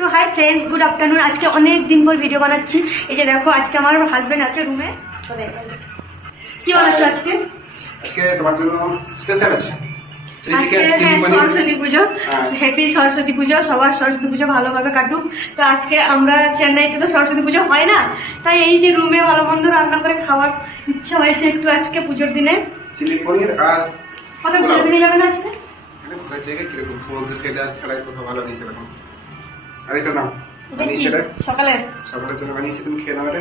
So hi friends, good afternoon. আজকে অনেক দিন পর ভিডিও বানাচ্ছি। এই যে দেখো, আজকে আমার হাজবেন্ড আছে রুমে। কি বানাচ্ছো আজকে? আজকে তোমার জন্য স্পেশাল আছে। আজকে সরস্বতী পুজো। হ্যাপি সরস্বতী পুজো। সবার সরস্বতী পুজো ভালোভাবে কাটুক। তো আজকে আমরা চেন্নাইতে তো সরস্বতী পুজো হয় না, তাই এই যে রুমে ভালো মন্দ রান্না করে খাওয়ার ইচ্ছা হয়েছে একটু আজকে পুজোর দিনে। চিলি পনির আর কথা পুজোর দিনে যাবে না আজকে? ঘোরার জায়গায় কিরকম সমুদ্র সেটা ছাড়াই কোথাও ভালো নেই সেরকম। আর এটা নাও সকালের জন্য বানিয়েছি, তুমি খেয়ে নাও। এটা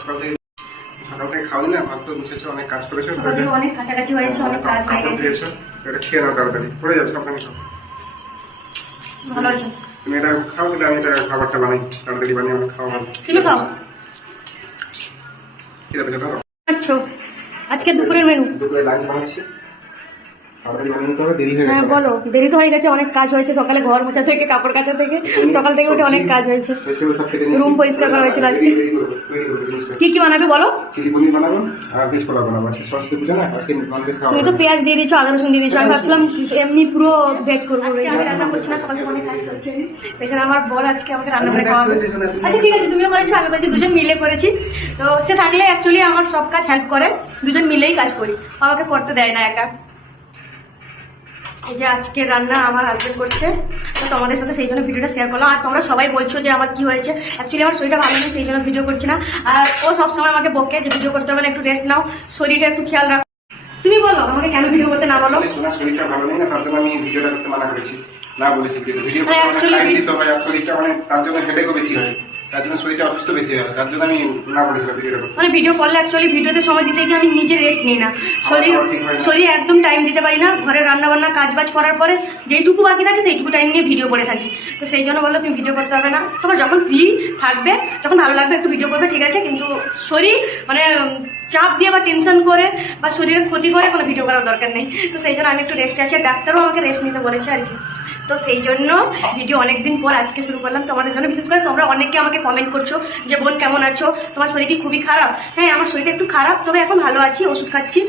সকাল থেকে খাওয়াই না, মাত্র মুছেছো, অনেক কাজ করেছো, অনেক কাছাকাছি হয়েছে, অনেক কাজ হয়ে গেছে। এটা খেয়ে নাও, তাড়াতাড়ি পড়ে যাবে, সাবধানে খাও। ভালো আছে। তুমি এটা খাও, কিন্তু আমি এটা খাবারটা বানাই, তাড়াতাড়ি বানিয়ে অনেক খাওয়া ভালো। তুমি খাও। ঠিক আছে, দাও। আচ্ছা, আজকে দুপুরের মেনু? দুপুরে লাঞ্চ বানাচ্ছি, তাড়াতাড়ি বানিয়ে নিতে হবে, দেরি হয়ে গেছে। বলো। দেরি তো হয়ে গেছে, অনেক কাজ হয়েছে সকালে, ঘর মোছা থেকে কাপড় কাচা থেকে সকাল থেকে উঠে অনেক কাজ হয়েছে। রুম পরিষ্কার করা হয়েছিল আজকে। কি কি বানাবে বলো? চিলি পনির বানাবো আর ভেজ পোলাও বানাবো। আজকে সরস্বতী পুজো না, আজকে ননভেজ খাওয়া। তুমি তো পেঁয়াজ দিয়ে দিচ্ছ, আদা রসুন দিয়ে দিচ্ছ, আমি ভাবছিলাম এমনি পুরো ভেজ করবো। আমি রান্না করছি না, সকাল থেকে অনেক কাজ করছি, সেখানে আমার বর আজকে আমাকে রান্না করে খাওয়াবে। আচ্ছা ঠিক আছে, তুমিও করেছো, আমি করেছি, দুজন মিলে করেছি। তো সে থাকলে অ্যাকচুয়ালি আমার সব কাজ হেল্প করে, দুজন মিলেই কাজ করি, আমাকে করতে দেয় না একা। এই যে আজকে রান্না আমার হাজবেন্ড করছে, তো তোমাদের সাথে সেই জন্য ভিডিওটা শেয়ার করলাম। আর তোমরা সবাই বলছো যে আমার কি হয়েছে, অ্যাকচুয়ালি আমার শরীরটা ভালো নেই, সেই জন্য ভিডিও করছি না। আর ও সবসময় আমাকে বকে যে ভিডিও করতে হবে না, একটু রেস্ট নাও, শরীরটা একটু খেয়াল রাখো। তুমি বলো আমাকে কেন ভিডিও করতে না বলো? শরীরটা ভালো নেই না, তার জন্য আমি ভিডিওটা করতে মানা করেছি, না বলেছি। ভিডিও করতে টাইম দিতে হয়, আর শরীরটা তার জন্য হেডেকও বেশি হয়, তার জন্য শরীরটা অসুস্থ বেশি হয়, তার জন্য আমি না বলেছিলাম ভিডিওটা করতে। ভিডিও করলে অ্যাকচুয়ালি ভিডিওতে সময় দিতে গিয়ে আমি নিজে রেস্ট নিই না, শরীর একদম টাইম দিতে পারি না। ঘরে রান্না বান্না কাজ বাজ করার পরে যেইটুকু বাকি থাকে সেইটুকু টাইম নিয়ে ভিডিও করে থাকি। তো সেই জন্য বললো তুমি ভিডিও করতে হবে না, তোমার যখন ফ্রি থাকবে, যখন ভালো লাগবে একটু ভিডিও করবে, ঠিক আছে, কিন্তু শরীর চাপ দিয়ে বা টেনশন করে বা শরীরের ক্ষতি করে কোনো ভিডিও করার দরকার নেই। তো সেই জন্য আমি একটু রেস্টে আছি, ডাক্তারও আমাকে রেস্ট নিতে বলেছে আর কি। তো সেই জন্য ভিডিও অনেকদিন পর আজকে শুরু করলাম তোমাদের জন্য। বিশেষ করে তোমরা অনেকে আমাকে কমেন্ট করছো যে বোন কেমন আছো, তোমার শরীর কি খুবই খারাপ? হ্যাঁ, আমার শরীরটা একটু খারাপ, তবে এখন ভালো আছি, ওষুধ খাচ্ছি।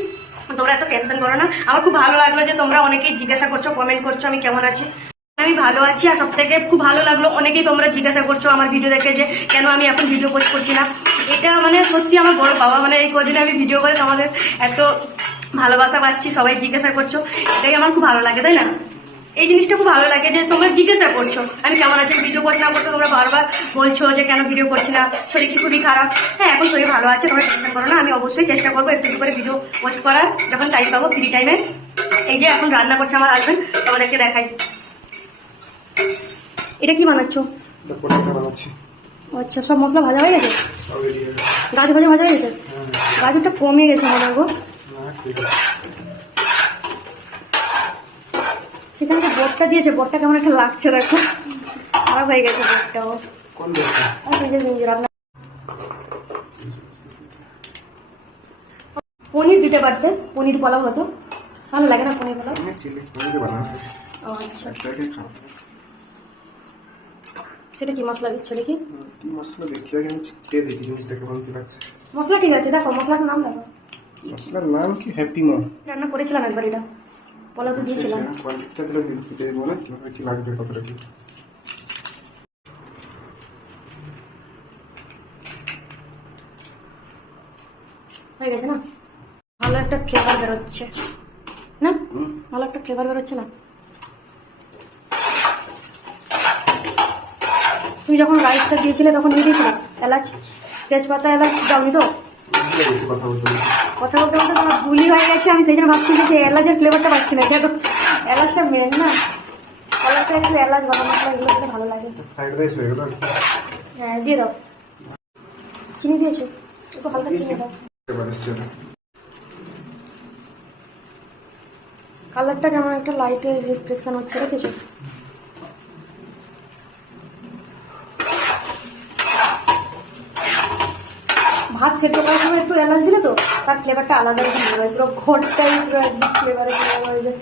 তোমরা এত টেনশন করো না। আমার খুব ভালো লাগলো যে তোমরা অনেকেই জিজ্ঞাসা করছো, কমেন্ট করছো আমি কেমন আছি। আমি ভালো আছি। আর সব থেকে খুব ভালো লাগলো, অনেকেই তোমরা জিজ্ঞাসা করছো আমার ভিডিও দেখে যে কেন আমি এখন ভিডিও পোস্ট করছি না। এটা সত্যি আমার বড় পাওয়া। এই কদিন আমি ভিডিও করে তোমাদের এত ভালোবাসা পাচ্ছি, সবাই জিজ্ঞাসা করছো, এটাই আমার খুব ভালো লাগে, তাই না? এই জিনিসটা খুব ভালো লাগে যে তোমরা জিজ্ঞাসা করছো আমি কেমন আছি। ভিডিও পোস্ট না করতে তোমরা বারবার বলছো যে কেন ভিডিও করছি না, শরীর কি খুবই খারাপ। হ্যাঁ, এখন শরীর ভালো আছে, তোমরা টেনশন করো না। আমি অবশ্যই চেষ্টা করবো একটু করে ভিডিও পোস্ট করার, যখন টাইম পাবো, ফ্রি টাইমে। এই যে এখন রান্না করছে আমার হাজবেন্ড, তোমাদেরকে দেখাই। এটা কি বানাচ্ছো? আচ্ছা, সব মশলা ভাজা হয়ে গেছে? গাজর ভাজা হয়ে গেছে? গাজরটা কমে গেছে মনে হয় গো। সেখানে যে বটটা দিয়েছে, বটটা কেমন একটা লাগছে দেখো, খারাপ হয়ে গেছে বটটাও। পনির দিতে পারতে, পনির পোলাও হতো, ভালো লাগে না পনির পোলাও? আচ্ছা, সেটা কি মশলা দিচ্ছ দেখি? মশলা ঠিক আছে, দেখো মশলার নাম দেখো। মশলার নাম কি? হ্যাপি মা। রান্না করেছিলাম একবার, এটা পোলাও তো দিয়েছিলাম। কি লাগবে, কতটা কি হয়ে গেছে না? ভালো একটা ফ্লেভার বেরোচ্ছে না? ভালো একটা ফ্লেভার বেরোচ্ছে না? তুমি যখন রাইসটা দিয়েছিলে তখন দিয়ে দিয়েছিলে এলাচ, তেজপাতা, এলাচ দাওনি তো? কথা বলতে বলতে তোমার ভুলই হয়ে গেছে। আমি সেই জন্য ভাবছি যে এলাচের ফ্লেভারটা পাচ্ছি না কেন। এলাচটা মেন না, এলাচটা একটু এলাচ গরম মশলা এগুলো দিলে ভালো লাগে। হ্যাঁ, দিয়ে দাও। চিনি দিয়েছো? একটু হালকা চিনি দাও। কালারটা কেমন একটা লাইটের রিফ্লেকশন হচ্ছে, রেখেছো? ভাত সেদ্ধ করার সময় একটু এলাচ দিলে তো তার ফ্লেভারটা আলাদা রকম হয়, পুরো ঘরটাই পুরো একদম ফ্লেভারে হয়ে যায়।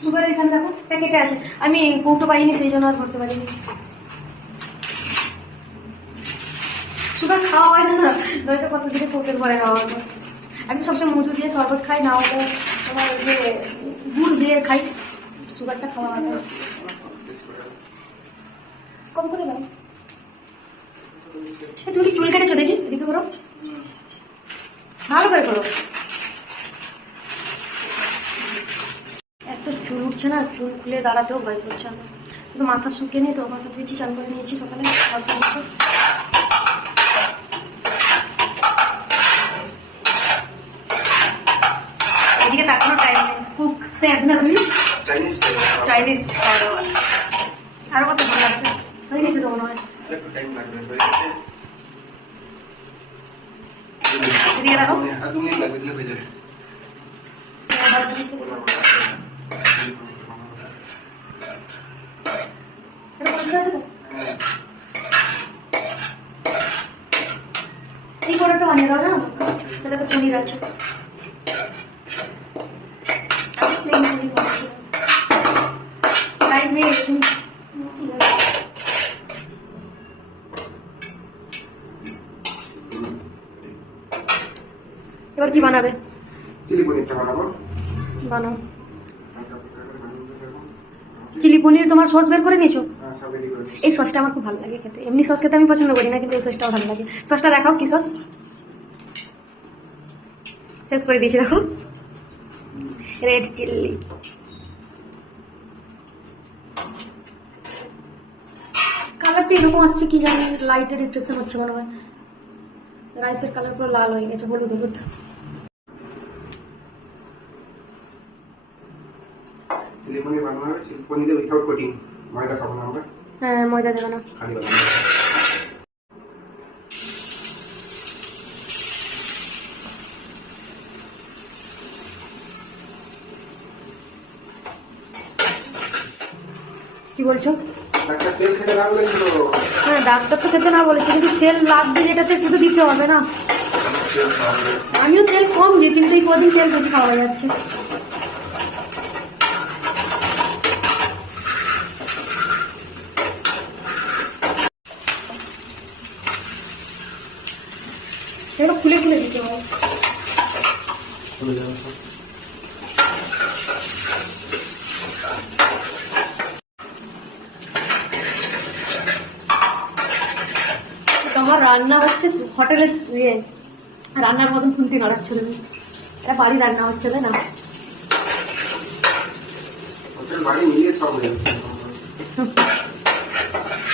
সুগার এখানে দেখো প্যাকেটে আছে, আমি কৌটো পাইনি সেই জন্য আর ভরতে পারিনি। সুগার খাওয়া হয় না, নয়তো কত দিকে পোকের ভরে খাওয়া হতো। আমি সবসময় মধু দিয়ে শরবত খাই, না হলে তোমার ওই যে গুড় দিয়ে খাই, সুগারটা খাওয়া হয় না। কম করে দাও। তুমি কি চুল কেটেছো দেখি, এদিকে করো, ভালো করে করো। এত চুল উঠছে না, চুল খুলে দাঁড়াতেও ভয় করছে আমার, কিন্তু মাথা শুকিয়ে নিয়ে তো মাথা ধুয়েছি, চান করে নিয়েছি সকালে। এদিকে তাকানোর টাইম নেই, কুক সে একদিন চাইনিজ আরো কত ভালো লাগবে, হয়ে গেছে তো মনে হয়। এদিকে রাখো। এটা পরিষ্কার আছে তো? এই পরোটা বানিয়ে দাও না, সেটাতে পনির আছে। এবার কি বানাবে? চিলি পনিরটা বানাবো। বানাও। চিলি পনির তোমার সস বের করে নিয়েছো? এই সসটা আমার খুব ভালো লাগে খেতে, এমনি সস খেতে আমি পছন্দ করি না, কিন্তু এই সসটাও ভালো লাগে। সসটা দেখাও, কি সস? শেষ করে দিয়েছি, দেখো, রেড চিলি। কালারটা এরকম আসছে কি জানি, লাইটের রিফ্লেকশন হচ্ছে মনে হয়। রাইসের কালার পুরো লাল হয়ে গেছে, হলুদ হলুদ। চিলি পনির বানানো হবে, চিলি পনিরে উইথাউট কোটিং, ময়দা খাবো না আমরা। হ্যাঁ, ময়দা দেবে না, খালি বানাবো। কি বলছো? ডাক্তার তেল খেতে না বলেছিল। হ্যাঁ, ডাক্তার তো খেতে না বলেছে, কিন্তু তেল লাগবে যেটাতে একটু তো দিতে হবে না। আমিও তেল কম দিই, কিন্তু এই কদিন তেল বেশি খাওয়া যাচ্ছে। এগুলো খুলে খুলে দিতে হবে। আমার রান্না হচ্ছে হোটেলের ইয়ে, রান্নার মতন খুন্তি নাড়াচ্ছ তুমি, এটা বাড়ি রান্না হচ্ছে, তাই না? হোটেল বাড়ি নিয়ে সব হয়ে যাচ্ছে।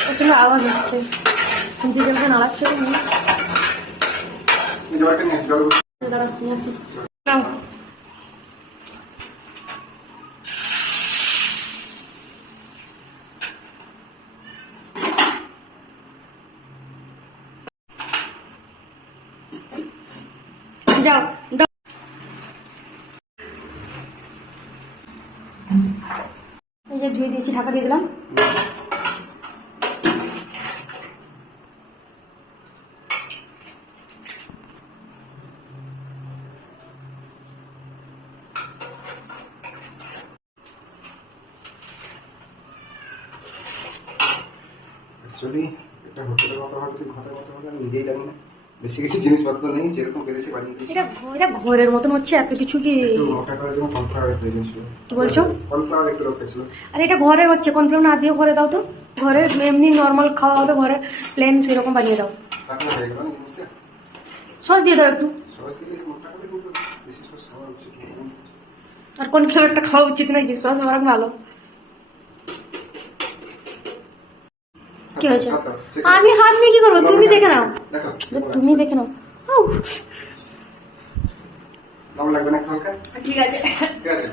হোটেলে আওয়াজ হচ্ছে, খুন্তি জলটা নাড়াচ্ছ তুমি। জলটা নিয়ে জল দাঁড়া, নিয়ে আসি। নাও। যাও দাও। এই যে ধুয়ে দিয়েছি, ঢাকা দিয়ে দিলাম। অ্যাকচুয়ালি এটা হোটেলের মতো হবে কি ঘরের মতো হবে আমি নিজেই জানি না, বেশি কিছু জিনিসপত্র নেই, যেরকম পেরেছি বানিয়ে দিয়েছি। এটা ঘরের মতন হচ্ছে, এত কিছু কি? একটু মোটা করার জন্য কর্নফ্লাওয়ারের প্রয়োজন ছিল। কি বলছো? কর্নফ্লাওয়ার একটু দরকার ছিল। আর এটা ঘরের হচ্ছে, কনফার্ম না দিয়েও করে দাও তো। ঘরে এমনি নর্মাল খাওয়া হবে, ঘরে প্লেন সেরকম বানিয়ে দাও। তারপরে হয়ে গেল না জিনিসটা। সস দিয়ে দাও একটু। সস দিলে মোটা করে কিন্তু বেশি সস খাওয়া উচিত নয়। আর কনফ্লাওয়ারটা খাওয়া উচিত নাকি? সস বরং ভালো। কি হয়েছে? আমি হাত নিয়ে কি করবো? তুমি দেখে নাও, দেখো তুমি দেখে নাও। আউ, লবণ লাগবে না হালকা? ঠিক আছে, ঠিক আছে।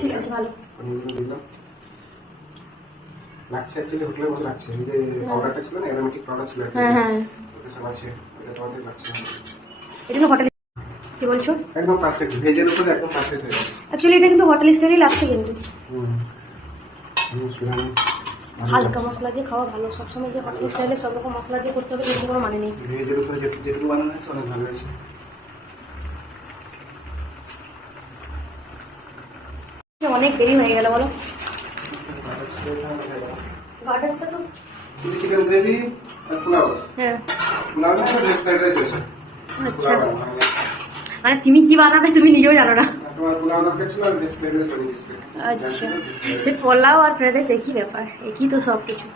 ঠিক আছে, ভালো পনিরগুলো দিলাম। লাগছে অ্যাকচুয়ালি হোটেলের মতো লাগছে। এই যে পাউডারটা ছিল না, অ্যারোমেটিক পাউডার ছিল, হ্যাঁ হ্যাঁ, ওটা সব আছে, ওটা তোমাদের লাগছে। এটা তো হোটেলে। কি বলছো? একদম পারফেক্ট, ভেজের উপরে একদম পারফেক্ট হয়ে গেছে। অ্যাকচুয়ালি এটা কিন্তু হোটেল স্টাইলই লাগছে, কিন্তু হালকা মশলা দিয়ে খাওয়া ভালো। সবসময় যে হোটেল স্টাইলে সব রকম মশলা দিয়ে করতে হবে কিন্তু কোনো মানে নেই। ভেজের উপরে যেটুকু বানানো হয়েছে অনেক ভালো হয়েছে। অনেক দেরি হয়ে গেল বলো। বাটারটা তো চিলি চিকেন গ্রেভি আর পোলাও। হ্যাঁ পোলাও না ভেজ ফ্রাইড রাইস হয়েছে। আচ্ছা পোলাও বানানো হয়নি। মানে তুমি কি বানাবে তুমি নিজেও জানো না। তোমার পোলাও দরকার ছিল আর ভেজ ফ্রাইড রাইস বানিয়ে দিয়েছি। আচ্ছা সে পোলাও আর ফ্রাইড রাইস একই ব্যাপার, একই তো সব কিছু,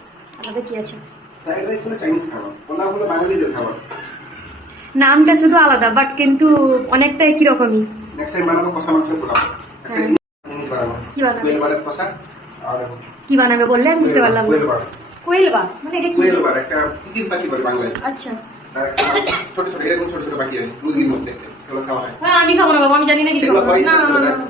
আলাদা কি আছে? ফ্রাইড রাইস হলো চাইনিজ খাবার, পোলাও হলো বাঙালিদের খাবার। নামটা শুধু আলাদা বাট কিন্তু অনেকটা একই রকমই। নেক্সট টাইম বানাবো কষা মাংস পোলাও। একটা হ্যাঁ। জিনিস বানাবো। কি বানাবে? কোয়েল বারের কষা আর কি বানাবে বললে আমি বুঝতে পারলাম না। কোয়েল বার। কোয়েল বা মানে এটা কি? কোয়েল বার একটা তিতির পাখি বলে বাংলায়। আচ্ছা তার একটা ছোট ছোট এরকম ছোট ছোট পাখি হয় মুরগির মধ্যে, সেগুলো খাওয়া হয়। হ্যাঁ আমি খাবো না বাবা, আমি জানি না কিছু সেগুলো খাবো হয় না। না ছোট না ছোট। না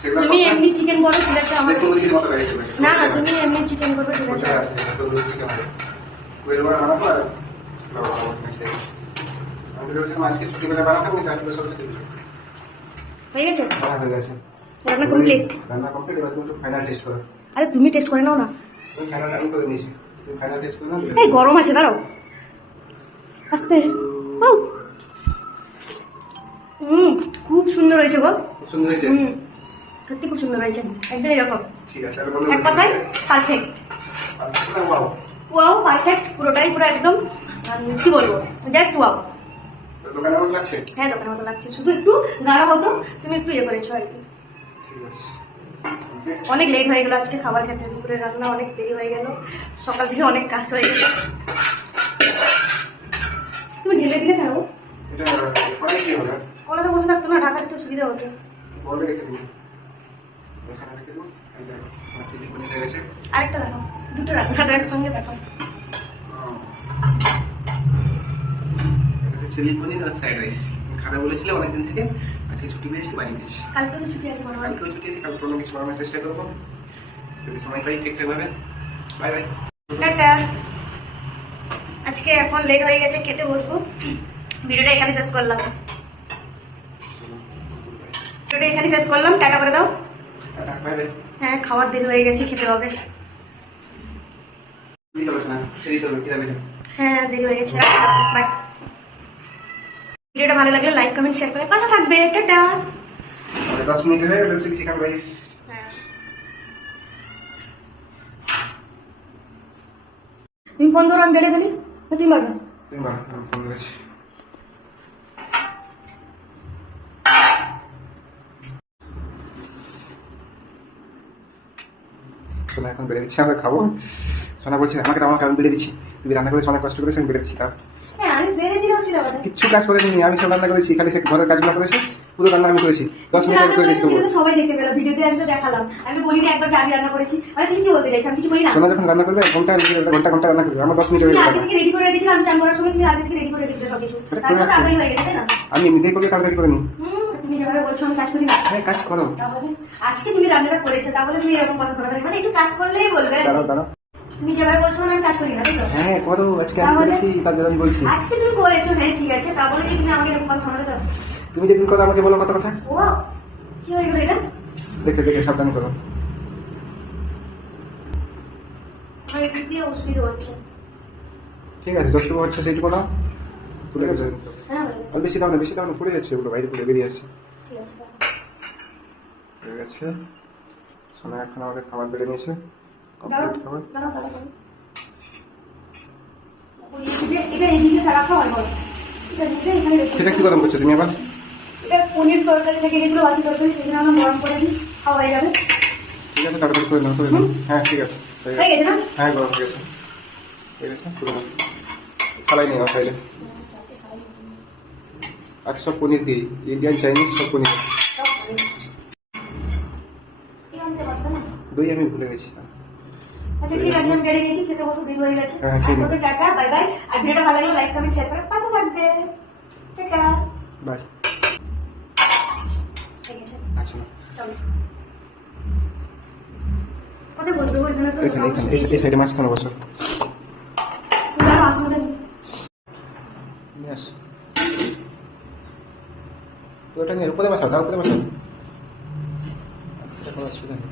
সেগুলো তুমি কষা এমনি চিকেন করো ঠিক আছে আমার। দেশি মুরগির মতো লাগে সেগুলো। না না তুমি এমনি চিকেন করবে ঠিক আছে। ওটা আছে সেগুলো চিকেন হয়। কোয়েল বার বানাবো আর পোলাও বানাবো নেক্সট টাইম। আমি ভেবেছিলাম আজকে ছুটিবেলা বানাতাম কিন্তু আজকে সব থেকে হয়ে গেছে হয়ে গেছে। রান্না কমপ্লিট? রান্না কমপ্লিট, এবার তুমি একটু ফাইনাল টেস্ট করো। আরে তুমি টেস্ট করে নাও না। তুমি ফাইনাল আমি করে নিয়েছি, তুমি ফাইনাল টেস্ট করে নাও। এই গরম আছে দাঁড়াও আস্তে। ও খুব সুন্দর হয়েছে গো। খুব সুন্দর হয়েছে। সত্যি খুব সুন্দর হয়েছে, একদম এরকম ঠিক আছে আর বলো। এক কথায় পারফেক্ট। ওয়াও ওয়াও পারফেক্ট, পুরোটাই পুরো একদম কি বলবো জাস্ট ওয়াও। দোকানে আমার লাগছে। হ্যাঁ দোকানের মতো লাগছে, শুধু একটু গাঢ় হতো, তুমি একটু ইয়ে করেছো আর কি। ঠিক আছে। অনেক লেট হয়ে গেল আজকে খাবার খেতে, দুপুরে রান্না অনেক দেরি হয়ে গেল, সকাল থেকে অনেক কাজ হয়ে গেল। তুমি ঢেলে দিলে থাকো, এটা পরে কি হবে? ওনাতে বসে থাকতো না, ঢাকার তো সুবিধা হতো। বলে রেখে দিবি। এখানে রেখে দেবো। এই দেখো, আমার চিলি পনির হয়ে গেছে। আরেকটা দেখো, দুটো রান্নাটা একসঙ্গে দেখো। এটা চিলি পনির আর ফ্রাইড রাইস। খাবে বলেছিলে অনেকদিন থেকে, আজকে ছুটি পেয়েছি বানিয়ে দিচ্ছি। কালকে তো ছুটি আছে মনে হয়। কালকেও ছুটি আছে, কালকে কোনো কিছু বানানোর চেষ্টা করবো যদি সময় পাই ঠিকঠাক ভাবে। Bye bye. টাটা। আজকে এখন লেট হয়ে গেছে, খেতে বসবো। ভিডিওটা এখানে শেষ করলাম, ভিডিওটা এখানে শেষ করলাম, টাটা করে দাও। Bye bye. হ্যাঁ খাওয়ার দেরি হয়ে গেছে, খেতে হবে। হ্যাঁ দেরি হয়ে গেছে, বাই। ভিডিওটা ভালো লাগলে লাইক কমেন্ট শেয়ার করে পাশে থাকবে। টাটা। 10 মিনিট হয়ে গেল, চিকেন রাইস। হ্যাঁ তুমি ফোন ধরো, আমি বেড়ে ফেলি। তুমি পারবে? তুমি বাড়ি ফোন করেছি। সোনা এখন বেড়ে দিচ্ছি, আমরা খাবো। সোনা বলছে আমাকে দাও, আমাকে আমি বেড়ে দিচ্ছি। তুমি রান্না করেছো, অনেক কষ্ট করেছো, আমি বেড়ে দিচ্ছি। তা হ্যাঁ আমি বেড়ে দিলে অসুবিধা হবে। কিচ্ছু কাজ করেনি, আমি সব রান্না করেছি, খালি সে ঘরের কাজগুলো করেছে, পুরো রান্না আমি করেছি। 10 মিনিট করে দিয়েছি তবু। সবাই দেখতে পেলো, ভিডিওতে আমি তো দেখালাম। আমি বলিনি একবার জানি রান্না করেছি। আরে তুমি কি বলতে চাইছো, আমি কিছু বলি না। সোনা যখন রান্না করবে ঘন্টা ঘন্টা রান্না করবে, আমার 10 মিনিট হয়ে তুমি গেল। আগে থেকে রেডি করে রেখেছিলাম, আমি চান করার সময় তুমি আগে থেকে রেডি করে রেখেছিলে সবকিছু, তারপর তাড়াতাড়ি হয়ে গেছে তাই না? আমি নিজেই করলে তাড়াতাড়ি করে নি। তুমি যেভাবে বলছো আমি কাজ করি না। হ্যাঁ কাজ করো। তাহলে আজকে তুমি রান্নাটা করেছো, তাহলে তুমি এরকম কথা শোনাবে, মানে একটু কাজ করলেই বলবে। দাঁড়াও দাঁড়াও। তুমি যেভাবে বলছো আমি কাজ করি না তাই তো? হ্যাঁ করো, আজকে আমি তাহলে? করেছি তার জন্য আমি বলছি। আজকে তুমি করেছো, হ্যাঁ ঠিক আছে, তারপরে কি তুমি আমাকে এরকম কথা শোনাবে তো? তুমি যেদিন কথা আমাকে বলো কত কথা। ও কি হয়ে গেল এটা? দেখে দেখে সাবধান করো। আমার একটু দিয়ে অসুবিধা হচ্ছে। ঠিক আছে, যতটুকু হচ্ছে সেইটুকু নাও। তুলে গেছে। হ্যাঁ আর বেশি দাও না, বেশি দাও না, পড়ে যাচ্ছে ওগুলো, বাইরে পড়ে বেরিয়ে আসছে। ঠিক আছে। পড়ে গেছে। সোনা এখন আমাদের খাবার বেড়ে নিয়েছে। দাঁড়াও কমপ্লিট খাবার। দাঁড়াও দাঁড়াও। এটা এদিকে রাখা হয় বলো। সেটা কি গরম করছো তুমি আবার? এটা পনির তরকারি থেকে যেগুলো বাসি তরকারি সেগুলো আমরা গরম করে দিই, খাওয়া হয়ে যাবে। ঠিক আছে, তাড়াতাড়ি করে নাও, করে নাও। হ্যাঁ ঠিক আছে, হয়ে হয়ে গেছে। গেছে না? হ্যাঁ গরম হয়ে গেছে, হয়ে গেছে, করে নাও। খালাই নেই খাইলে। আজ সব পনির দিই, ইন্ডিয়ান চাইনিজ সব পনির। দই আমি ভুলে গেছি। আচ্ছা ঠিক আছে, আমি বেড়ে গেছি, খেতে বসে দেরি হয়ে গেছে। হ্যাঁ, খেয়ে নিই। Tata, bye bye. আর ভিডিওটা ভালো লাগলে লাইক কমেন্ট শেয়ার করে পাশে থাকবে। টাটা। বাই। ঠিক আছে আচ্ছা চলো। কোথায় বসবে গো? এখানে তো এখানে এখানে এই সাইডে মাঝখানে বসো। তুমি আরো আসো না। নিয়ে আস। ওটা নিয়ে উপরে বসাও, দাও উপরে বসাও। আচ্ছা কোনো অসুবিধা নেই।